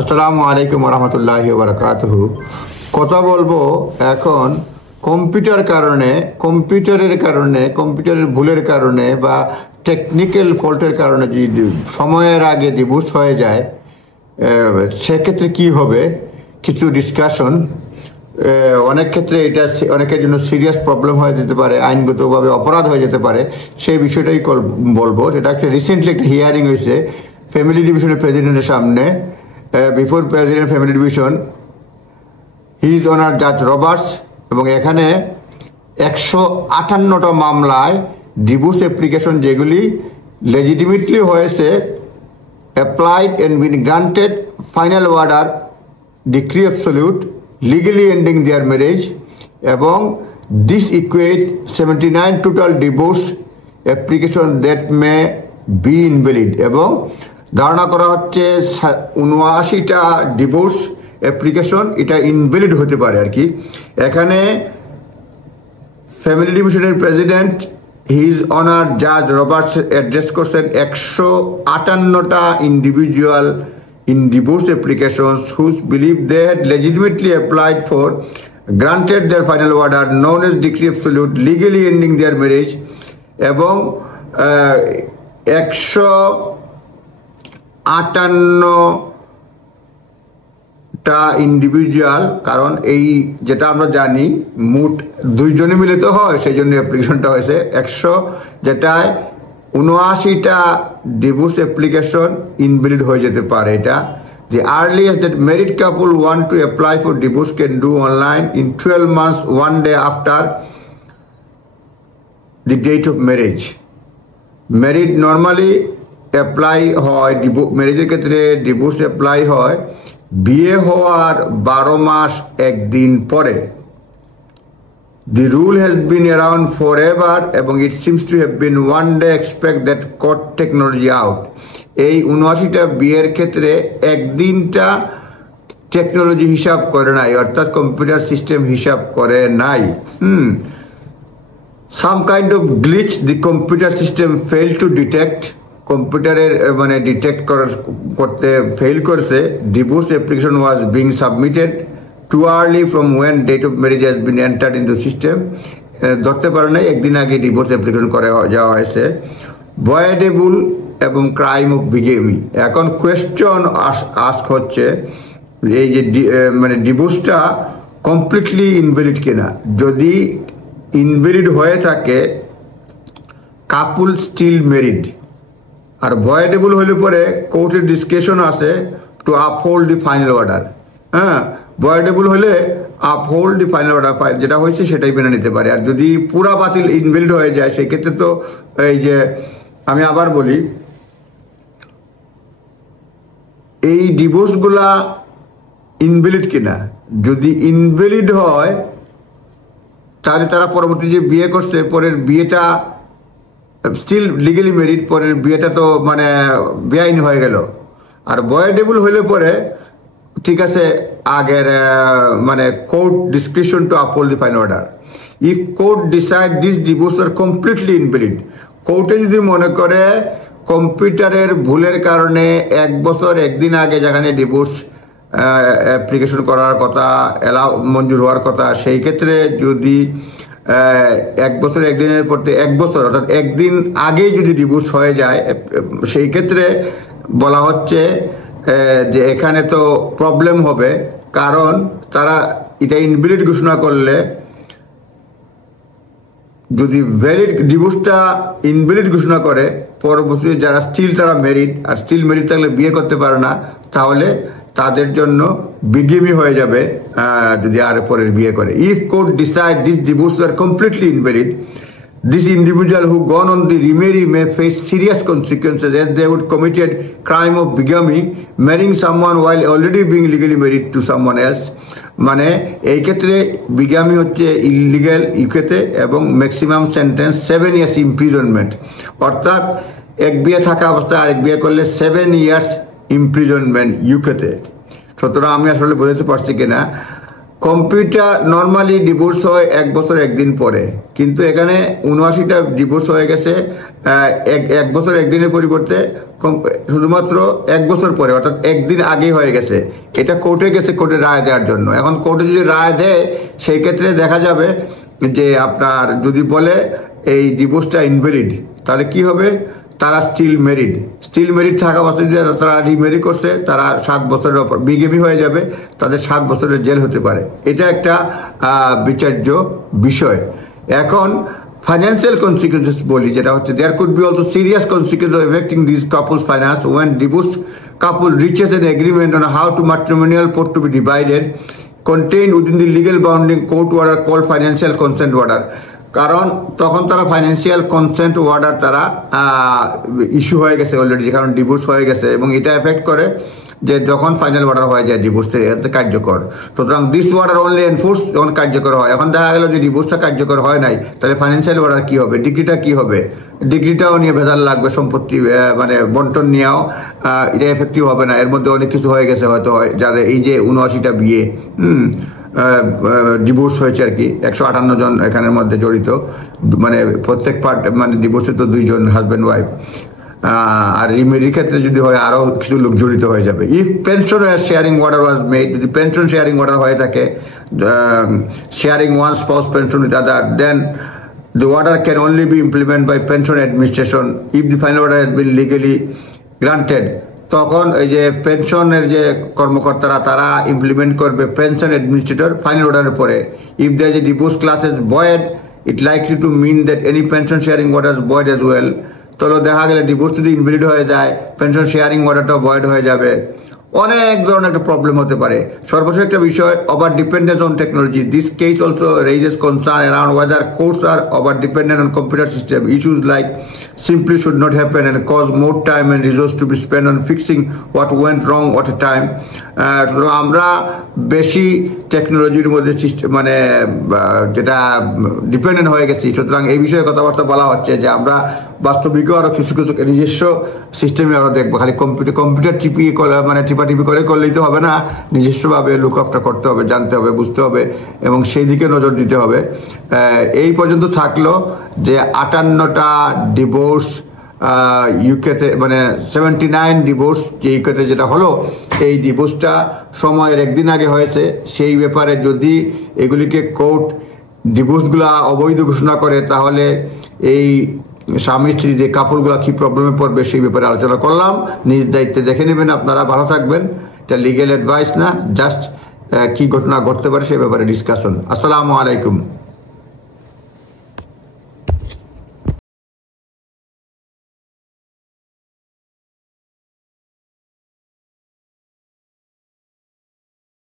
আসসালামু আলাইকুম রহমতুল্লাহি বারাকাতুহু। কথা বলবো এখন কম্পিউটারের ভুলের কারণে বা টেকনিক্যাল ফল্টের কারণে যদি সময়ের আগে ডিভোর্স হয়ে যায়, সেক্ষেত্রে কি হবে কিছু ডিসকাশন। অনেক ক্ষেত্রে এটা অনেকের জন্য সিরিয়াস প্রবলেম হয়ে যেতে পারে, আইনগতভাবে অপরাধ হয়ে যেতে পারে। সেই বিষয়টাই বলবো। সেটা হচ্ছে রিসেন্টলি একটা হিয়ারিং হয়েছে ফ্যামিলি ডিভিশনের প্রেসিডেন্টের সামনে। Before president family division he is honour জাজ রবার্টস, এবং এখানে 158টা মামলায় ডিভোর্স অ্যাপ্লিকেশন যেগুলি লেজিটিমেটলি হয়েছে, applied and bin granted final order decree absolute legally ending their marriage, এবং this equate 79 total divorce application that may be invalid, এবং ধারণা করা হচ্ছে 79টা ডিভোর্স অ্যাপ্লিকেশন এটা ইনভ্যালিড হতে পারে আর কি। এখানে ফ্যামিলি ডিভিশনের প্রেসিডেন্ট হিজ অনার জাজ রবার্টস অ্যাড্রেস করছেন 158টা individual in divorce applications whose believe they had legitimately applied for, granted their final order known as decree absolute, legally ending their marriage, এবং 158টা individual, কারণ এই যেটা আমরা জানি মোট দুইজনে মিলে তো হয়, সেই জন্য অ্যাপ্লিকেশনটা হয়েছে 100, যেটায় 79টা ডিভোর্স অ্যাপ্লিকেশন ইনভ্যালিড হয়ে যেতে পারে। এটা the earliest that married couple want to apply for divorce can do online in 12 months 1 day after the date of marriage. Married normally apply হয়, ম্যারেজের ক্ষেত্রে ডিভোর্স অ্যাপ্লাই হয় বিয়ে হওয়ার 12 মাস একদিন পরে। The rule has been around forever, এবং it seems to have been one day expect that court technology out. এই 79টা বিয়ের ক্ষেত্রে একদিনটা টেকনোলজি হিসাব করে নাই, অর্থাৎ কম্পিউটার সিস্টেম হিসাব করে নাই। Some kind of glitch the computer system failed to detect, কম্পিউটারের মানে ডিটেক্ট করতে ফেল করছে। Divorce application was being submitted too early from when date of marriage has been entered into system, ধরতে পারে নাই একদিন আগে ডিভোর্স অ্যাপ্লিকেশন করে যাওয়া হয়েছে। ভয়েডেবল এবং ক্রাইম অফ বিগেমি। এখন কোয়েশ্চন আস্ক হচ্ছে এই যে মানে ডিভোর্সটা কমপ্লিটলি ইনভ্যালিড কিনা। যদি ইনভ্যালিড হয়ে থাকে কাপুল স্টিল ম্যারিড, আর ভয়েডেবল হলে পরে কোর্টের ডিসক্রিপশন আছে to uphold the final order. Voidable হলে আপহোল্ড দি ফাইনাল অর্ডার, যেটা হয়েছে সেটাই মেনে নিতে পারে। আর যদি পুরা বাতিল ইনভ্যালিড হয়ে যায় সেই ক্ষেত্রে তো এই যে আমি আবার বলি, এই ডিভোর্সগুলা ইনভ্যালিড কিনা। যদি ইনভ্যালিড হয় তাহলে তারা পরবর্তী যে বিয়ে করছে পরের বিয়েটা স্টিল লিগালি ম্যারিড, পরের বিয়েটা তো মানে বেআইনি হয়ে গেল। আর ভয়েডেবল হলে পরে ঠিক আছে, আগের মানে court description to uphold the final order. If court decide this divorce are completely invalid, কোর্টে যদি মনে করে কম্পিউটারের ভুলের কারণে 1 বছর 1 দিন আগে যেখানে ডিভোর্স অ্যাপ্লিকেশন করার কথা, মঞ্জুর হওয়ার কথা, সেই ক্ষেত্রে যদি 1 বছর 1 দিনের পর 1 বছর অর্থাৎ 1 দিন আগেই যদি ডিভোর্স হয়ে যায়, সেই ক্ষেত্রে বলা হচ্ছে যে এখানে তো প্রবলেম হবে, কারণ তারা এটা ইনভ্যালিড ঘোষণা করলে, যদি ভ্যালিড ডিভোর্সটা ইনভ্যালিড ঘোষণা করে পরবর্তীতে যারা স্টিল তারা ম্যারিড, আর স্টিল ম্যারিড থাকলে বিয়ে করতে পারে না, তাহলে তাদের জন্য বিগেমি হয়ে যাবে যদি আর পরের বিয়ে করে। If court decide this divorce are completely invalid, this individual who gone on the remarry may face serious consequences as they would committed crime of bigamy, marrying someone while already being legally married to someone else. মানে এই ক্ষেত্রে বিগামি হচ্ছে illegal ইউকেতে, এবং maximum sentence 7 years imprisonment, অর্থাৎ এক বিয়ে থাকা অবস্থায় আরেক বিয়ে করলে 7 years ইমপ্রিজনমেন্ট ইউকেতে। সুতরাং আমি আসলে বোঝাতে পারছি কিনা, কম্পিউটার নর্মালি ডিভোর্স হয় 1 বছর 1 দিন পরে, কিন্তু এখানে 79টা ডিভোর্স হয়ে গেছে 1 বছর 1 দিনের পরিবর্তে শুধুমাত্র 1 বছর পরে, অর্থাৎ 1 দিন আগেই হয়ে গেছে। এটা কোর্টে গেছে, কোর্টে রায় দেওয়ার জন্য। এখন কোর্টে যদি রায় দেয় সেই ক্ষেত্রে দেখা যাবে যে আপনার যদি বলে এই ডিভোর্সটা ইনভ্যালিড, তাহলে কি হবে? তারা স্টিল মেরিড থাকা অবস্থায় যদি তারা রিমেরি করছে, তারা 7 বছরের ওপর বিগেমি হয়ে যাবে, তাদের 7 বছরের জেল হতে পারে। এটা একটা বিচার্য বিষয়। এখন ফাইন্যান্সিয়াল কনসিকুয়েন্সেস বলি, যেটা হচ্ছে there could be also serious consequence affecting this couple's finance when divorce couple reaches an agreement on how to matrimonial pot to be divided contained within the legal bounding court order called financial consent order। কারণ তখন তারা financial consent order তারা issue হয়ে গেছে already, কারণ divorce হয়ে গেছে, এবং এটা এফেক্ট করে যে যখন ফাইনাল অর্ডার হয়ে যায় ডিভোর্সে কার্যকর। সুতরাং দিস অর্ডার অনলি এনফোর্স যখন কার্যকর হয়। এখন দেখা গেল যে ডিভোর্সটা কার্যকর হয় নাই, তাহলে ফাইন্যান্সিয়াল অর্ডার কী হবে? ডিগ্রিটা কী হবে? ডিগ্রিটাও নিয়ে ভেজাল লাগবে, সম্পত্তি মানে বন্টন নিয়েও এটা এফেক্টিভ হবে না। এর মধ্যে অনেক কিছু হয়ে গেছে হয়তো, যারা এই যে 79টা বিয়ে ডিভোর্স হয়েছে আর কি, 158 জন এখানের মধ্যে জড়িত, মানে প্রত্যেক পার্ট মানে ডিভোর্সে তো 2 জন হাজব্যান্ড ওয়াইফ, আর রিমেরির ক্ষেত্রে যদি হয় আরও কিছু লোক জড়িত হয়ে যাবে। If pension sharing order was made, যদি পেনশন শেয়ারিং অর্ডার হয়ে থাকে, sharing one spouse pension with other, then the order can only be implemented by pension administration if the final order has been legally granted। তখন এই যে পেনশনের যে কর্মকর্তারা তারা ইমপ্লিমেন্ট করবে পেনশন অ্যাডমিনিস্ট্রেটর ফাইনাল অর্ডারের পরে। If there is a divorce class is void, it likely to mean that any pension sharing order is void as well। তাহলে দেখা গেলে ডিভোর্স যদি ইনভ্যালিড হয়ে যায়, পেনশন শেয়ারিং অর্ডারটা ভয়েড হয়ে যাবে, অনেক ধরনের একটা প্রবলেম হতে পারে। সর্বশেষ একটা বিষয়, over dependence on technology. This case also raises concern around whether courts are over dependent on computer system. Issues like simply should not happen and cause more time and resources to be spent on fixing what went wrong at a time। আমরা বেশি টেকনোলজির মধ্যে মানে যেটা dependent হয়ে গেছি, সুতরাং এই বিষয়ে কথাবার্তা বলা হচ্ছে যে আমরা বাস্তবিকও আরও কিছু কিছু নিজস্ব সিস্টেমে আরও দেখবো। খালি কম্পিউটার টিপিয়ে মানে টিপাটিপি করলেই তো হবে না, নিজস্বভাবে লুক আপটা করতে হবে, জানতে হবে, বুঝতে হবে এবং সেই দিকে নজর দিতে হবে। এই পর্যন্ত থাকলো যে 58টা ডিভোর্স ইউকেতে, মানে 79 ডিভোর্স যে ইউকেতে যেটা হলো, এই ডিভোর্সটা সময়ের 1 দিন আগে হয়েছে। সেই ব্যাপারে যদি এগুলিকে কোর্ট ডিভোর্সগুলা অবৈধ ঘোষণা করে, তাহলে এই স্বামী স্ত্রী যে কাপড়গুলো কী প্রবলেমে পড়বে সেই ব্যাপারে আলোচনা করলাম। নিজ দায়িত্বে দেখে নেবেন, আপনারা ভালো থাকবেন। এটা লিগেল অ্যাডভাইস না, জাস্ট কী ঘটনা ঘটতে পারে সেই ব্যাপারে ডিসকাশন। আসসালামু আলাইকুম।